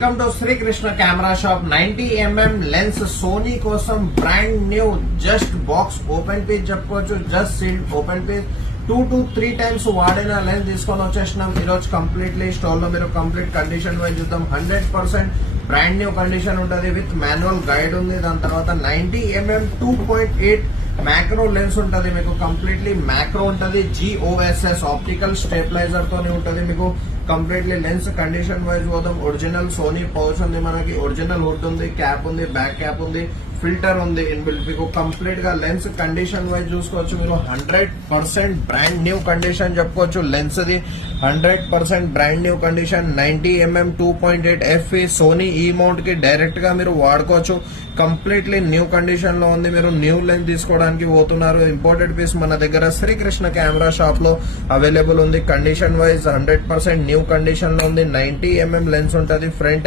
Welcome to Srikrishna camera shop 90mm lens Sony కోసం brand new just box open piece చెప్పుకోవచ్చు. Just sealed open piece 2 to 3 times వాడిన lens తీసుకొని వచ్చేసినాం. ఈ రోజు కంప్లీట్లీ స్టోర్ లో మీరు కంప్లీట్ కండిషన్ వైజ్ చూద్దాం. 100% బ్రాండ్ న్యూ కండిషన్ ఉంటుంది విత్ మాన్యువల్ గైడ్ ఉంది. దాని తర్వాత 90mm 2.8 మ్యాక్రో లెన్స్ ఉంటుంది మీకు. కంప్లీట్లీ మ్యాక్రో ఉంటుంది. GOSS ఆప్టికల్ స్టెబిలైజర్ తోనే ఉంటుంది మీకు. కంప్లీట్లీ లెన్స్ కండిషన్ వైజ్ పోదాం. ఒరిజినల్ సోనీ పౌచ్ ఉంది మనకి. ఒరిజినల్ హుడ్ ఉంది, క్యాప్ ఉంది, బ్యాక్ క్యాప్ ఉంది, ఫిల్టర్ ఉంది ఇన్బిల్ట్. మీకు కంప్లీట్ గా లెన్స్ కండిషన్ వైజ్ చూసుకోవచ్చు మీరు. 100% బ్రాండ్ న్యూ కండిషన్ చెప్పుకోవచ్చు. Lens the 100% brand new condition. 90mm 2.8 FE Sony ఈ మౌంట్ కి డైరెక్ట్ గా మీరు వాడుకోవచ్చు. కంప్లీట్లీ న్యూ కండిషన్ లో ఉంది. మీరు న్యూ లెన్స్ తీసుకోవడానికి పోతున్నారు. ఇంపోర్టెడ్ పీస్ మన దగ్గర శ్రీకృష్ణ కెమెరా షాప్ లో అవైలబుల్ ఉంది. కండిషన్ వైజ్ 100% న్యూ కండిషన్ లో ఉంది. 90mm లెన్స్ ఉంటుంది. ఫ్రంట్